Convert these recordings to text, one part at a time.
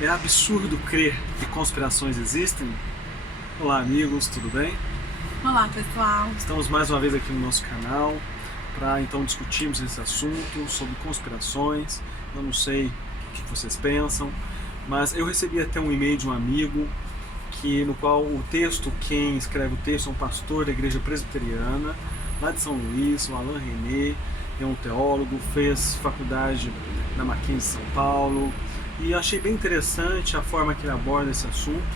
É absurdo crer que conspirações existem? Olá amigos, tudo bem? Olá pessoal! Estamos mais uma vez aqui no nosso canal para então discutirmos esse assunto sobre conspirações. Eu não sei o que vocês pensam, mas eu recebi até um e-mail de um amigo no qual quem escreve o texto é um pastor da igreja presbiteriana lá de São Luís, o Alain René, é um teólogo, fez faculdade na Mackenzie São Paulo, e achei bem interessante a forma que ele aborda esse assunto,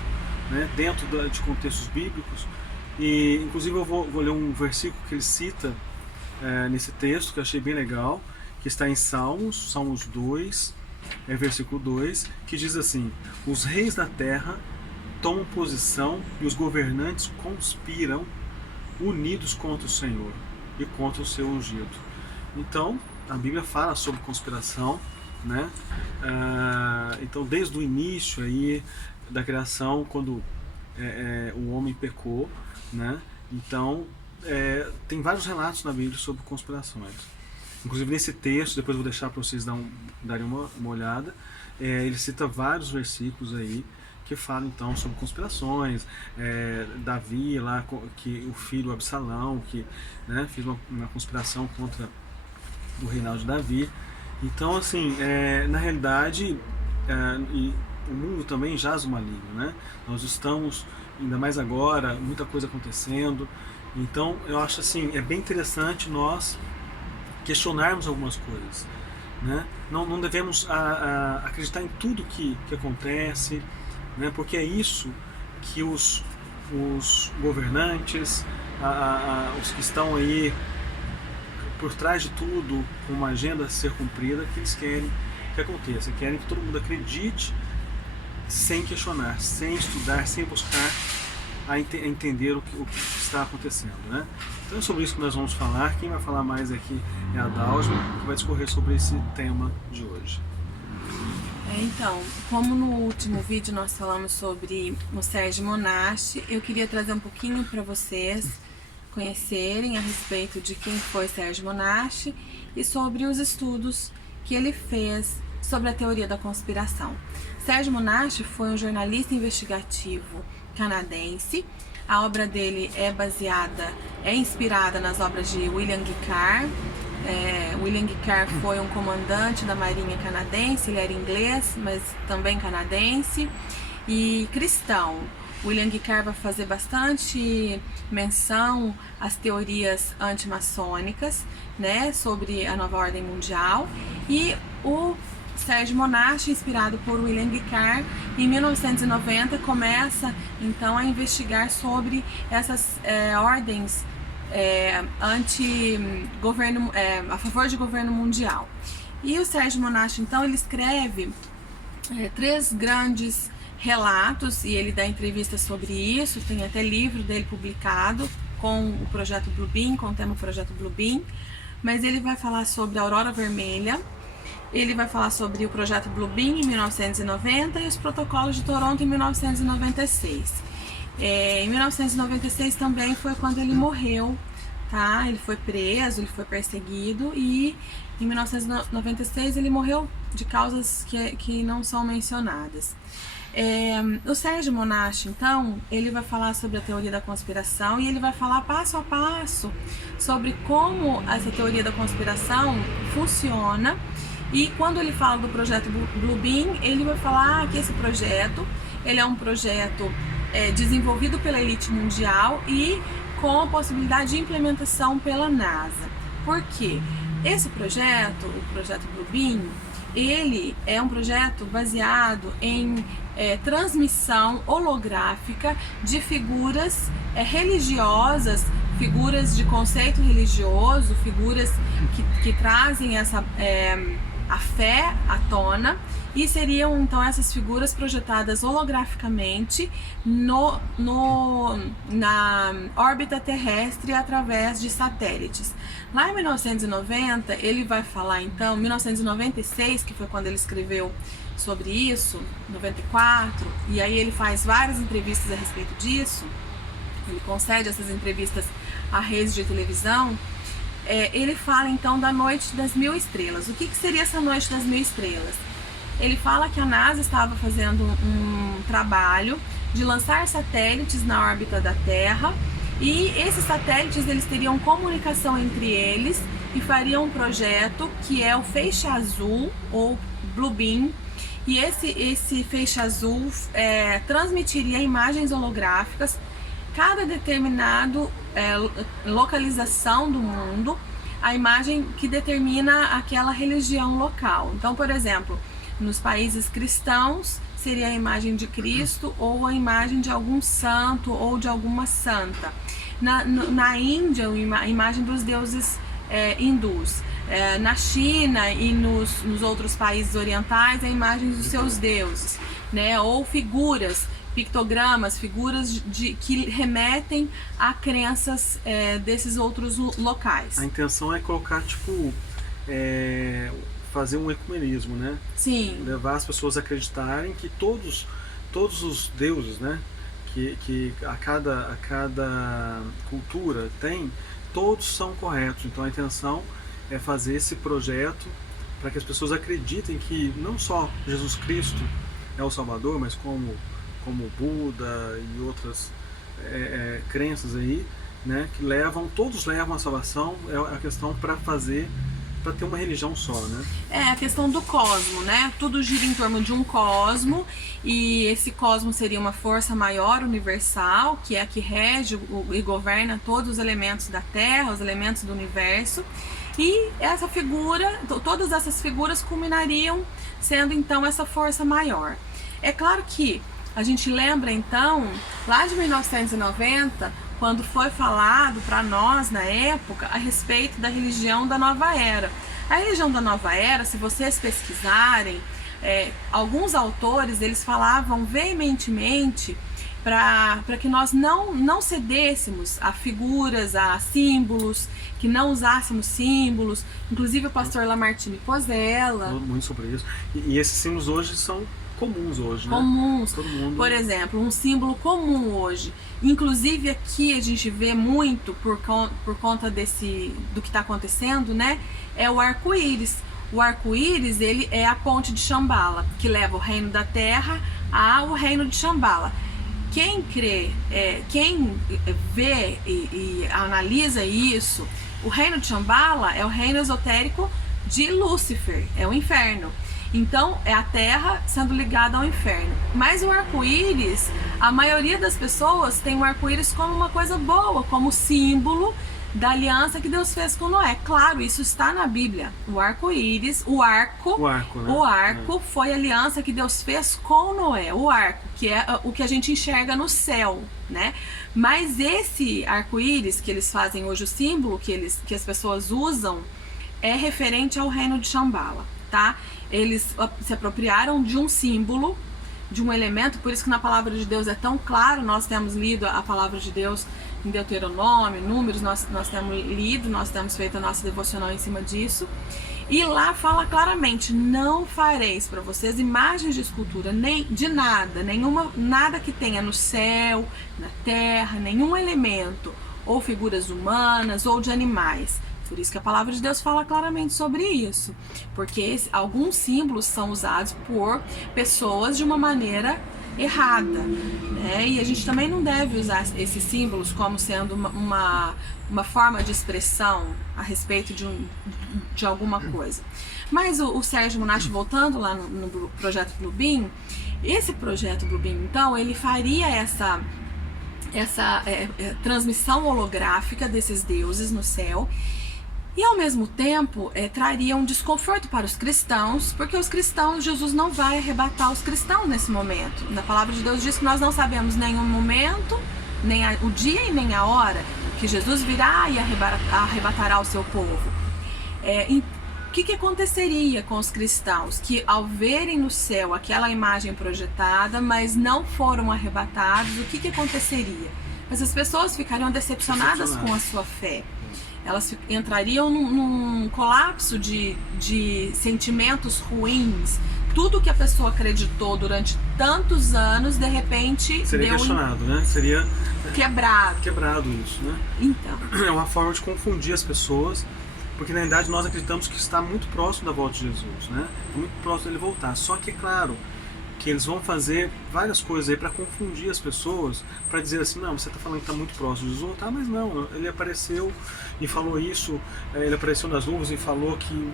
né, dentro de contextos bíblicos. E inclusive eu vou ler um versículo que ele cita nesse texto, que eu achei bem legal, que está em Salmos 2, versículo 2, que diz assim: os reis da terra tomam posição e os governantes conspiram unidos contra o Senhor e contra o seu ungido. Então, a Bíblia fala sobre conspiração, né? Então, desde o início aí da criação, quando o homem pecou, né? Então, tem vários relatos na Bíblia sobre conspirações. Inclusive nesse texto, depois eu vou deixar para vocês darem uma olhada, ele cita vários versículos aí que falam então sobre conspirações. Davi lá, que o filho Absalão, que, né, fez uma conspiração contra o reinado de Davi. Então, assim, na realidade, o mundo também jaz o maligno, né? Nós estamos, ainda mais agora, muita coisa acontecendo. Então, eu acho assim, é bem interessante nós questionarmos algumas coisas, né? Não devemos acreditar em tudo que acontece, né? Porque é isso que os governantes, os que estão aí por trás de tudo, com uma agenda a ser cumprida, que eles querem que aconteça. Querem que todo mundo acredite sem questionar, sem estudar, sem buscar a entender o que está acontecendo, né? Então é sobre isso que nós vamos falar. Quem vai falar mais aqui é a Dalgma, que vai discorrer sobre esse tema de hoje. Então, como no último vídeo nós falamos sobre o Sérgio Monasti, eu queria trazer um pouquinho para vocês conhecerem a respeito de quem foi Sérgio Monasti e sobre os estudos que ele fez sobre a teoria da conspiração. Sérgio Monasti foi um jornalista investigativo canadense. A obra dele é inspirada nas obras de William Guicard. William Guicard foi um comandante da Marinha canadense, ele era inglês, mas também canadense e cristão. William Guicard vai fazer bastante menção às teorias antimaçônicas, né, sobre a nova ordem mundial, e o Sérgio Monasti, inspirado por William Guicard, em 1990 começa então a investigar sobre essas ordens anti-governo, a favor de governo mundial. E o Sérgio Monasti então ele escreve 3 grandes relatos, e ele dá entrevistas sobre isso, tem até livro dele publicado com o Projeto Bluebeam, com o tema Projeto Bluebeam. Mas ele vai falar sobre a Aurora Vermelha, ele vai falar sobre o Projeto Bluebeam em 1990 e os Protocolos de Toronto em 1996. Em 1996 também foi quando ele morreu, tá? Ele foi preso, ele foi perseguido, e em 1996 ele morreu de causas que não são mencionadas. O Sérgio Monasti, então, ele vai falar sobre a teoria da conspiração, e ele vai falar passo a passo sobre como essa teoria da conspiração funciona. E quando ele fala do projeto Bluebeam, ele vai falar que esse projeto, ele é um projeto desenvolvido pela elite mundial e com a possibilidade de implementação pela NASA. Por quê? Esse projeto, o projeto Bluebeam, ele é um projeto baseado em transmissão holográfica de figuras religiosas, figuras de conceito religioso, figuras que trazem a fé à tona, e seriam então essas figuras projetadas holograficamente na órbita terrestre através de satélites. Lá em 1990, ele vai falar então, 1996, que foi quando ele escreveu sobre isso, 94, e aí ele faz várias entrevistas a respeito disso, ele concede essas entrevistas a redes de televisão. Ele fala então da Noite das Mil Estrelas. O que seria essa Noite das Mil Estrelas? ele fala que a NASA estava fazendo um trabalho de lançar satélites na órbita da Terra, e esses satélites eles teriam comunicação entre eles e fariam um projeto que é o feixe azul ou Blue Beam. E esse feixe azul transmitiria imagens holográficas cada determinado localização do mundo, a imagem que determina aquela religião local. Então, por exemplo, nos países cristãos seria a imagem de Cristo ou a imagem de algum santo ou de alguma santa. Na Índia, a imagem dos deuses hindus. Na China e nos outros países orientais, a imagem dos seus deuses, né? Ou figuras, pictogramas, figuras que remetem a crenças desses outros locais. A intenção é colocar, tipo, fazer um ecumenismo, né? Sim. Levar as pessoas a acreditarem que todos os deuses, né? Que a cada cultura tem, todos são corretos. Então a intenção é fazer esse projeto para que as pessoas acreditem que não só Jesus Cristo é o Salvador, mas como Buda e outras crenças aí, né, que todos levam a salvação. É a questão para ter uma religião só, né? É a questão do cosmo, né? Tudo gira em torno de um cosmo, e esse cosmo seria uma força maior, universal, que é a que rege e governa todos os elementos da Terra, os elementos do universo. E essa figura, todas essas figuras culminariam sendo então essa força maior. É claro que a gente lembra então, lá de 1990, quando foi falado para nós na época a respeito da religião da Nova Era. A religião da Nova Era, se vocês pesquisarem, alguns autores eles falavam veementemente para que nós não cedêssemos a figuras, a símbolos, que não usássemos símbolos. Inclusive o pastor Lamartine Pozella. Muito sobre isso. E esses símbolos hoje são comuns hoje, né? Comuns. Todo mundo... Por exemplo, um símbolo comum hoje, inclusive aqui a gente vê muito por conta do que está acontecendo, né? É o arco-íris. O arco-íris, ele é a ponte de Shambhala, que leva o reino da terra ao reino de Shambhala. Quem crê, quem vê e analisa isso, o reino de Shambhala é o reino esotérico de Lúcifer, é o inferno. Então, é a Terra sendo ligada ao inferno. Mas o arco-íris, a maioria das pessoas tem o arco-íris como uma coisa boa, como símbolo da aliança que Deus fez com Noé. Claro, isso está na Bíblia. O arco-íris, o arco, né? O arco foi a aliança que Deus fez com Noé. O arco, que é o que a gente enxerga no céu, né? Mas esse arco-íris que eles fazem hoje, o símbolo que as pessoas usam, é referente ao reino de Shambhala, tá? Eles se apropriaram de um símbolo, de um elemento, por isso que na palavra de Deus é tão claro. Nós temos lido a palavra de Deus em Deuteronômio, Números, nós temos lido, nós temos feito a nossa devocional em cima disso. E lá fala claramente: não fareis para vocês imagens de escultura, nem de nada, nada que tenha no céu, na terra, nenhum elemento, ou figuras humanas, ou de animais. Por isso que a palavra de Deus fala claramente sobre isso, porque alguns símbolos são usados por pessoas de uma maneira errada, né? E a gente também não deve usar esses símbolos como sendo uma forma de expressão a respeito de alguma coisa. Mas o Sérgio Monatti, voltando lá no projeto Blue Beam, esse projeto Blue Beam, então, ele faria essa transmissão holográfica desses deuses no céu. E ao mesmo tempo traria um desconforto para os cristãos, porque os cristãos, Jesus não vai arrebatar os cristãos nesse momento. Na palavra de Deus diz que nós não sabemos nem o momento, nem o dia e nem a hora que Jesus virá e arrebatará o seu povo. O que aconteceria com os cristãos que, ao verem no céu aquela imagem projetada, mas não foram arrebatados? O que aconteceria? Essas pessoas ficariam decepcionadas com a sua fé. Elas entrariam num colapso de sentimentos ruins. Tudo que a pessoa acreditou durante tantos anos, de repente... Seria questionado, né? Seria quebrado. Quebrado isso, né? Então. É uma forma de confundir as pessoas, Porque na verdade nós acreditamos que está muito próximo da volta de Jesus, né? Muito próximo dele voltar. Só que é claro que eles vão fazer várias coisas aí para confundir as pessoas, para dizer assim, não, você está falando que está muito próximo de Jesus voltar, mas não, ele apareceu e falou isso, ele apareceu nas nuvens e falou que,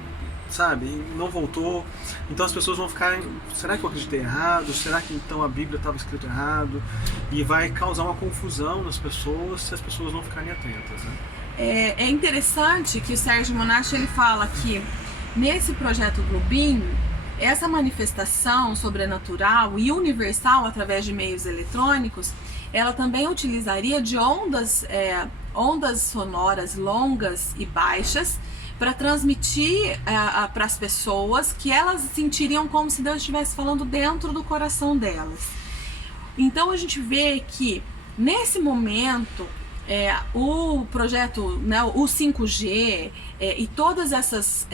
sabe, não voltou. Então as pessoas vão ficar, será que eu acreditei errado? Será que então a Bíblia estava escrita errado? E vai causar uma confusão nas pessoas se as pessoas não ficarem atentas, né? É interessante que o Sérgio Monatti ele fala que nesse projeto Bluebeam, essa manifestação sobrenatural e universal através de meios eletrônicos, ela também utilizaria de ondas sonoras longas e baixas para transmitir para as pessoas que elas sentiriam como se Deus estivesse falando dentro do coração delas. Então a gente vê que nesse momento o projeto, né, o 5G e todas essas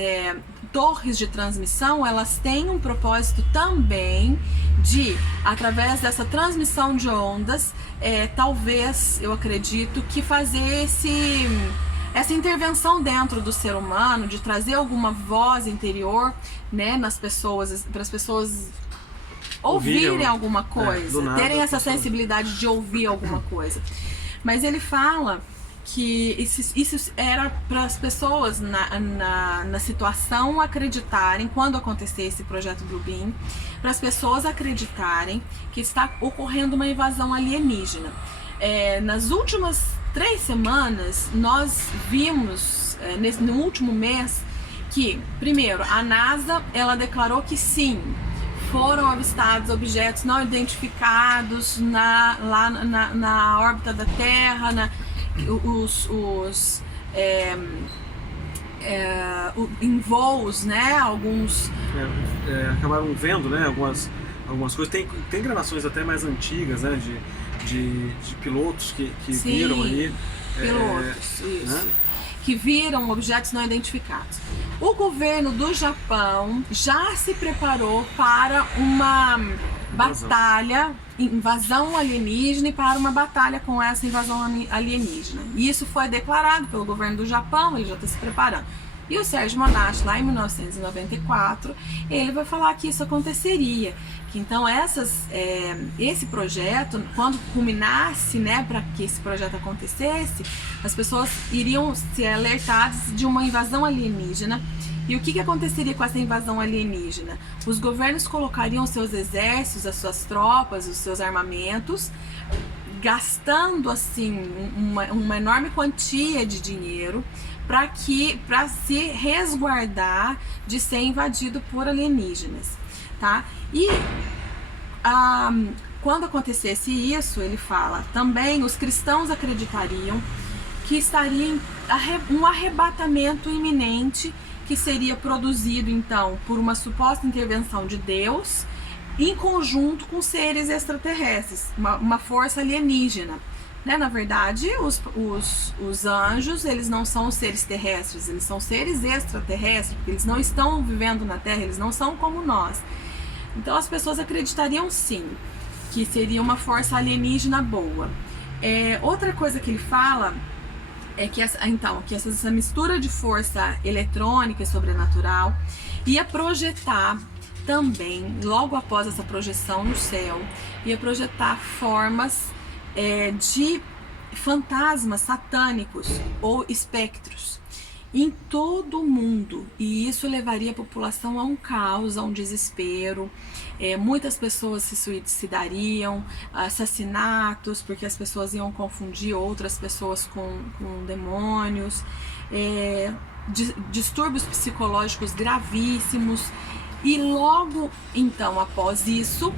torres de transmissão, elas têm um propósito também de, através dessa transmissão de ondas, talvez, eu acredito, que fazer essa intervenção dentro do ser humano, de trazer alguma voz interior, né, nas pessoas, para as pessoas ouvirem alguma coisa, terem essa sensibilidade de ouvir alguma coisa. Mas ele fala que isso era para as pessoas na situação acreditarem, quando acontecer esse projeto Bluebeam, para as pessoas acreditarem que está ocorrendo uma invasão alienígena. Nas últimas 3 semanas, nós vimos, no último mês, que, primeiro, a NASA ela declarou que sim, foram avistados objetos não identificados lá na órbita da Terra, em voos, né? Alguns acabaram vendo, né? Algumas coisas. Tem gravações até mais antigas, né? De pilotos que viram ali. Pilotos, isso. Né? Que viram objetos não identificados. O governo do Japão já se preparou para uma invasão alienígena e para uma batalha com essa invasão alienígena. E isso foi declarado pelo governo do Japão, ele já está se preparando. E o Sérgio Monatti, lá em 1994, ele vai falar que isso aconteceria. Que então esse projeto, quando culminasse, né, para que esse projeto acontecesse, as pessoas iriam ser alertadas de uma invasão alienígena. E o que aconteceria com essa invasão alienígena? Os governos colocariam seus exércitos, as suas tropas, os seus armamentos, gastando assim uma enorme quantia de dinheiro para se resguardar de ser invadido por alienígenas, tá? E quando acontecesse isso, ele fala, também os cristãos acreditariam que estaria um arrebatamento iminente, que seria produzido então por uma suposta intervenção de Deus em conjunto com seres extraterrestres, uma força alienígena. Né? Na verdade, os anjos, eles não são seres terrestres, eles são seres extraterrestres, porque eles não estão vivendo na Terra, eles não são como nós. Então as pessoas acreditariam sim, que seria uma força alienígena boa. Outra coisa que ele fala é que essa mistura de força eletrônica e sobrenatural ia projetar também, logo após essa projeção no céu, ia projetar formas de fantasmas satânicos ou espectros em todo o mundo, e isso levaria a população a um caos, a um desespero. Muitas pessoas se suicidariam, assassinatos, porque as pessoas iam confundir outras pessoas com demônios, distúrbios psicológicos gravíssimos. E logo então após isso,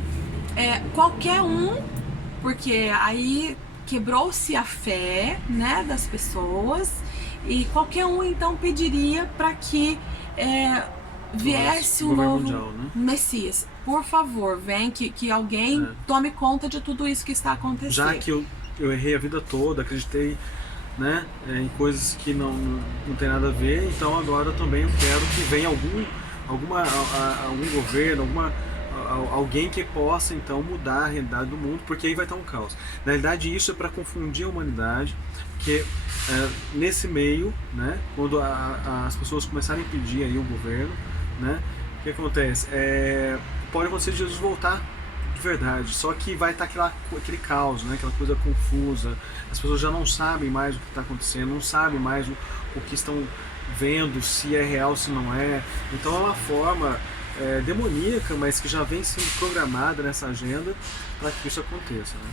qualquer um, porque aí quebrou-se a fé, né, das pessoas, e qualquer um então pediria para que viesse um novo mundial, né? Messias. Por favor, vem que alguém tome conta de tudo isso que está acontecendo. Já que eu errei a vida toda, acreditei, né, em coisas que não tem nada a ver, então agora também eu quero que venha algum governo, alguém que possa então mudar a realidade do mundo, porque aí vai estar um caos. Na realidade, isso é para confundir a humanidade, porque nesse meio, né, quando as pessoas começarem a impedir aí o governo, né, o que acontece? Pode acontecer de Jesus voltar de verdade, só que vai estar aquele caos, né, aquela coisa confusa, as pessoas já não sabem mais o que está acontecendo, não sabem mais o que estão vendo, se é real, se não é. Então é uma forma demoníaca, mas que já vem sendo programada nessa agenda para que isso aconteça, né?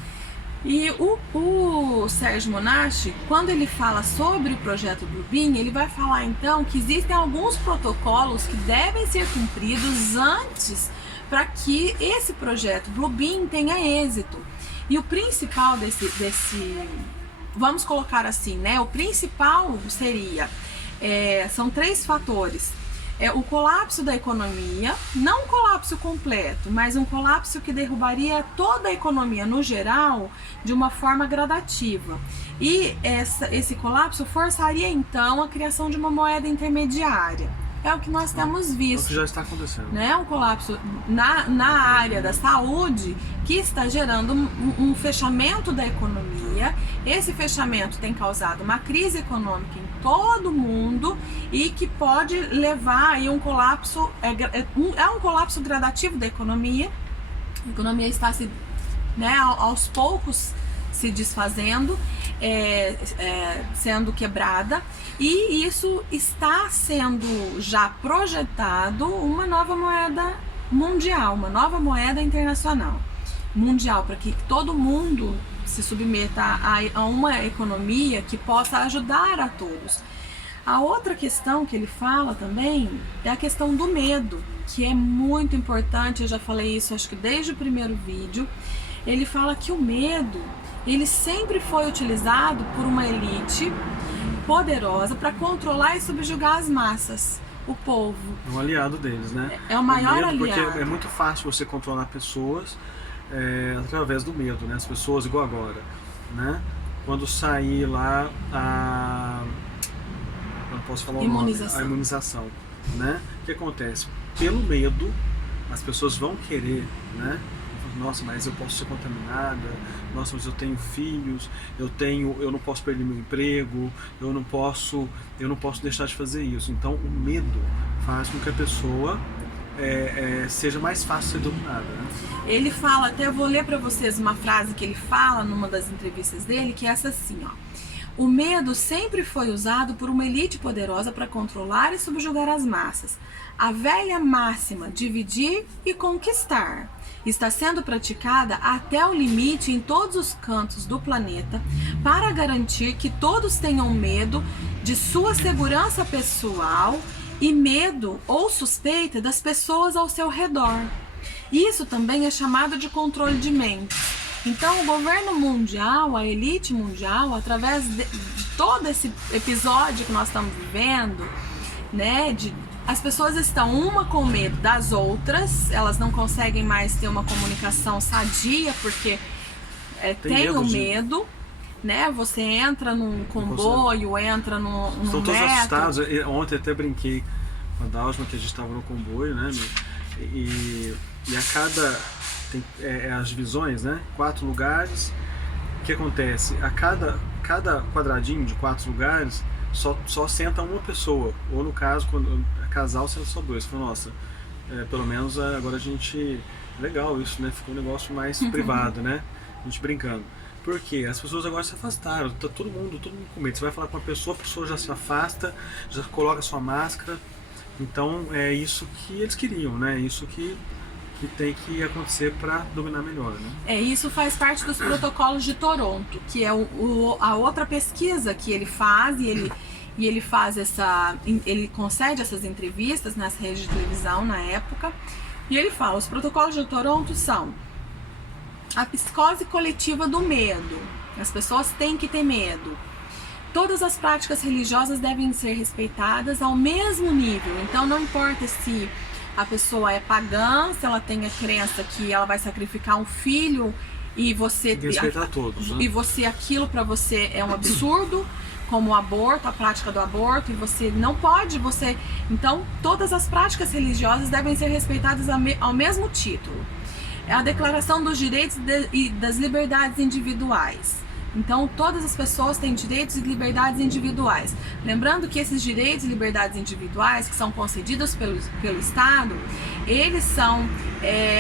E o Sérgio Monachi, quando ele fala sobre o projeto Bluebeam, ele vai falar então que existem alguns protocolos que devem ser cumpridos antes para que esse projeto Bluebeam tenha êxito. E o principal vamos colocar assim, né? O principal seria, são 3 fatores. O colapso da economia, não um colapso completo, mas um colapso que derrubaria toda a economia no geral de uma forma gradativa. E esse colapso forçaria então a criação de uma moeda intermediária. É o que nós temos visto. É o que já está acontecendo. Né? Um colapso na área da saúde que está gerando um fechamento da economia. Esse fechamento tem causado uma crise econômica em todo o mundo e que pode levar a um colapso, um colapso gradativo da economia. A economia está aos poucos se desfazendo, sendo quebrada, e isso está sendo já projetado uma nova moeda mundial, uma nova moeda internacional mundial, para que todo mundo se submeta a uma economia que possa ajudar a todos. A outra questão que ele fala também é a questão do medo, que é muito importante. Eu já falei isso acho que desde o primeiro vídeo. Ele fala que o medo, ele sempre foi utilizado por uma elite poderosa para controlar e subjugar as massas, o povo. É um aliado deles, né? É o maior aliado. Porque é muito fácil você controlar pessoas através do medo, né? As pessoas, igual agora, né? Quando sair lá não posso falar imunização. A imunização, né? O que acontece? Pelo medo, as pessoas vão querer, né? Nossa, mas eu posso ser contaminada, nossa, mas eu tenho filhos, eu não posso perder meu emprego, eu não posso deixar de fazer isso. Então o medo faz com que a pessoa seja mais fácil ser dominada, né? Ele fala, até eu vou ler para vocês uma frase que ele fala numa das entrevistas dele, que é essa assim, ó: o medo sempre foi usado por uma elite poderosa para controlar e subjugar as massas. A velha máxima dividir e conquistar está sendo praticada até o limite em todos os cantos do planeta para garantir que todos tenham medo de sua segurança pessoal e medo ou suspeita das pessoas ao seu redor. Isso também é chamado de controle de mente. Então o governo mundial, a elite mundial, através de todo esse episódio que nós estamos vivendo, né, as pessoas estão uma com medo das outras, elas não conseguem mais ter uma comunicação sadia porque tem o medo, né? Você entra num comboio, entra num Estão todos metro. assustados. Ontem até brinquei com a Dalsma que a gente estava no comboio, né? E a cada as divisões, né? 4 lugares. O que acontece? A cada quadradinho de 4 lugares só senta uma pessoa, ou no caso, quando casal, senta só 2. Falei, nossa, pelo menos agora a gente... Legal isso, né? Ficou um negócio mais privado, né? A gente brincando. Por quê? As pessoas agora se afastaram, tá todo mundo com medo. Você vai falar com uma pessoa, a pessoa já se afasta, já coloca sua máscara. Então é isso que eles queriam, né? Isso que tem que acontecer para dominar melhor, né? Isso faz parte dos protocolos de Toronto, que é a outra pesquisa que ele faz, e ele faz ele concede essas entrevistas nas redes de televisão na época, e ele fala: os protocolos de Toronto são a psicose coletiva do medo, as pessoas têm que ter medo. Todas as práticas religiosas devem ser respeitadas ao mesmo nível, então não importa se a pessoa é pagã, se ela tem a crença que ela vai sacrificar um filho e você... Tem que respeitar todos, né? E aquilo para você é um absurdo, como o aborto, a prática do aborto, e você não pode, então todas as práticas religiosas devem ser respeitadas ao mesmo título. É a Declaração dos Direitos e das Liberdades Individuais. Então, todas as pessoas têm direitos e liberdades individuais. Lembrando que esses direitos e liberdades individuais que são concedidos pelo Estado, eles são,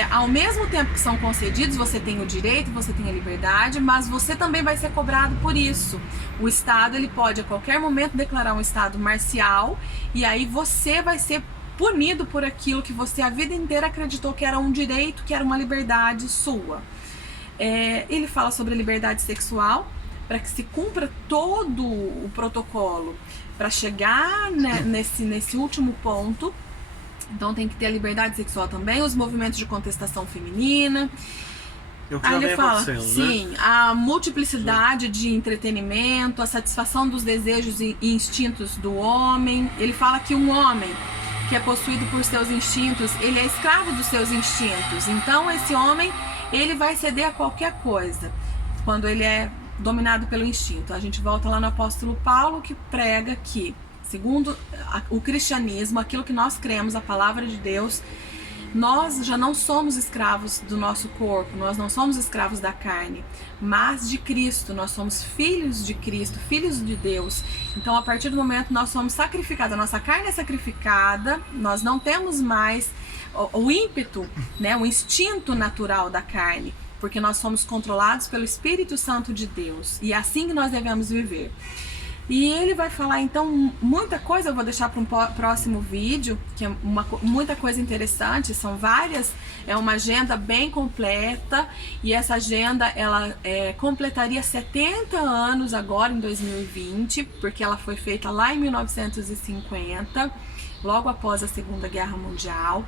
ao mesmo tempo que são concedidos, você tem o direito, você tem a liberdade, mas você também vai ser cobrado por isso. O Estado, ele pode a qualquer momento declarar um estado marcial, e aí você vai ser punido por aquilo que você a vida inteira acreditou que era um direito, que era uma liberdade sua. Ele fala sobre a liberdade sexual, para que se cumpra todo o protocolo para chegar nesse último ponto. Então tem que ter a liberdade sexual também, os movimentos de contestação feminina. Aí ele fala, sim, né? A multiplicidade de entretenimento, a satisfação dos desejos e instintos do homem. Ele fala que um homem que é possuído por seus instintos, ele é escravo dos seus instintos. Então esse homem, ele vai ceder a qualquer coisa quando ele é dominado pelo instinto. A gente volta lá no apóstolo Paulo, que prega que, segundo o cristianismo, aquilo que nós cremos, a palavra de Deus, nós já não somos escravos do nosso corpo, nós não somos escravos da carne, mas de Cristo. Nós somos filhos de Cristo, filhos de Deus. Então, a partir do momento nós somos sacrificados, a nossa carne é sacrificada, nós não temos mais o ímpeto, né, o instinto natural da carne, porque nós somos controlados pelo Espírito Santo de Deus, e é assim que nós devemos viver. E ele vai falar então muita coisa, eu vou deixar para um próximo vídeo, que é muita coisa interessante, são várias, é uma agenda bem completa, e essa agenda ela completaria 70 anos agora em 2020, porque ela foi feita lá em 1950, logo após a Segunda Guerra Mundial.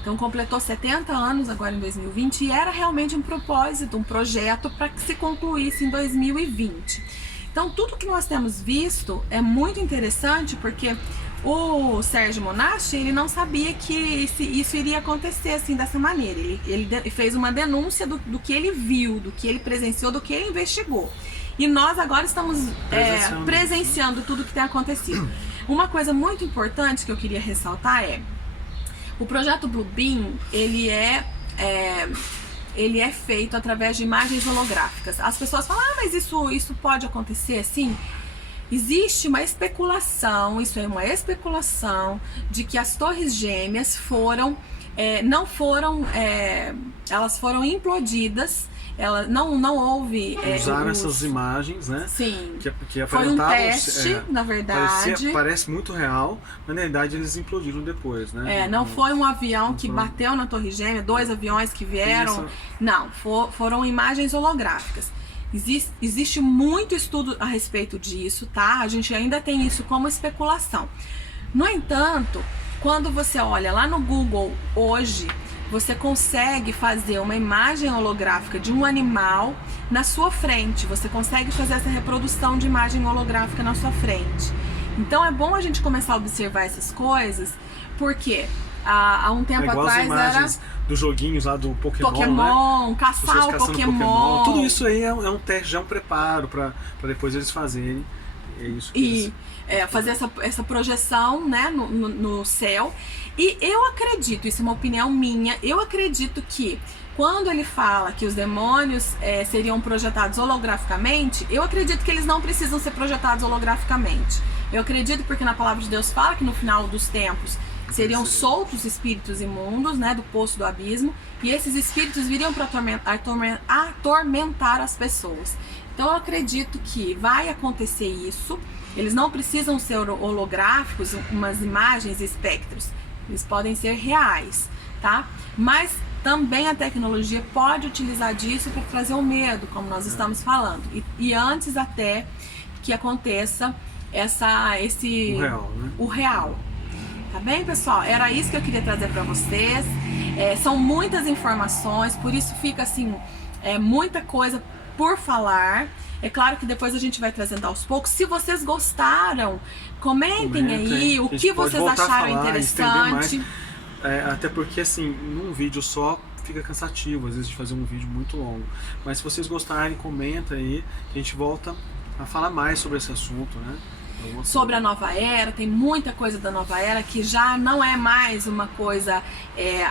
Então completou 70 anos agora em 2020 e era realmente um propósito, um projeto para que se concluísse em 2020. Então tudo que nós temos visto é muito interessante, porque o Sérgio Monasti, ele não sabia que isso iria acontecer assim, dessa maneira. Ele fez uma denúncia do que ele viu, do que ele presenciou, do que ele investigou. E nós agora estamos presenciando tudo que tem acontecido. Uma coisa muito importante que eu queria ressaltar é o projeto Bluebeam, ele é feito através de imagens holográficas. As pessoas falam, mas isso pode acontecer assim? Existe uma especulação, isso é uma especulação, de que as torres gêmeas elas foram implodidas. Não houve... Usaram essas imagens, né? Sim. Que foi um teste, na verdade. Parece muito real, mas na verdade eles implodiram depois, né? Não foi um avião que bateu na Torre Gêmea, 2 aviões que vieram. Não, foram imagens holográficas. Existe muito estudo a respeito disso, tá? A gente ainda tem isso como especulação. No entanto, quando você olha lá no Google hoje, você consegue fazer uma imagem holográfica de um animal na sua frente. Você consegue fazer essa reprodução de imagem holográfica na sua frente. Então é bom a gente começar a observar essas coisas, porque há um tempo atrás era dos joguinhos lá do Pokémon, né? Caçar o Pokémon. Tudo isso aí é um teste, já é um preparo para depois eles fazerem. É isso que fazer essa projeção, né, no céu. E eu acredito, isso é uma opinião minha, eu acredito que quando ele fala que os demônios seriam projetados holograficamente, eu acredito que eles não precisam ser projetados holograficamente. Eu acredito porque na palavra de Deus fala que no final dos tempos seriam soltos espíritos imundos, né, do poço do abismo, e esses espíritos viriam para atormentar as pessoas. Então eu acredito que vai acontecer isso. Eles não precisam ser holográficos, umas imagens, espectros. Eles podem ser reais, tá? Mas também a tecnologia pode utilizar disso para trazer o medo, como nós estamos falando. E antes até que aconteça o real. Tá bem, pessoal? Era isso que eu queria trazer para vocês. São muitas informações, por isso fica assim, muita coisa por falar. É claro que depois a gente vai trazendo aos poucos. Se vocês gostaram, comentem aí o que vocês acharam interessante. Até porque assim, num vídeo só fica cansativo, às vezes, de fazer um vídeo muito longo. Mas se vocês gostarem, comenta aí, que a gente volta a falar mais sobre esse assunto, né? Sobre a nova era, tem muita coisa da nova era que já não é mais uma coisa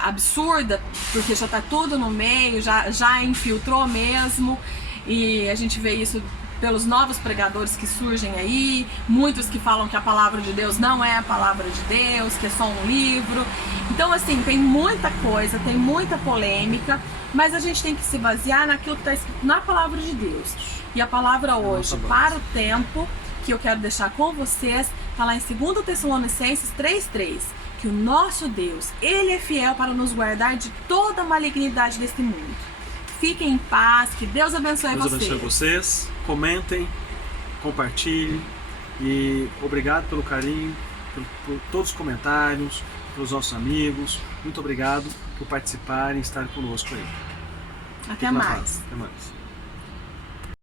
absurda, porque já está tudo no meio, já infiltrou mesmo, e a gente vê isso pelos novos pregadores que surgem aí, muitos que falam que a palavra de Deus não é a palavra de Deus, que é só um livro. Então, assim, tem muita coisa, tem muita polêmica, mas a gente tem que se basear naquilo que está escrito na palavra de Deus. E a palavra hoje, para o tempo, que eu quero deixar com vocês, está lá em 2 Tessalonicenses 3,3, que o nosso Deus, Ele é fiel para nos guardar de toda a malignidade deste mundo. Fiquem em paz, que Deus abençoe vocês. Deus abençoe vocês, comentem, compartilhem, e obrigado pelo carinho, por todos os comentários, pelos nossos amigos. Muito obrigado por participarem e estarem conosco aí. Até mais. Até mais.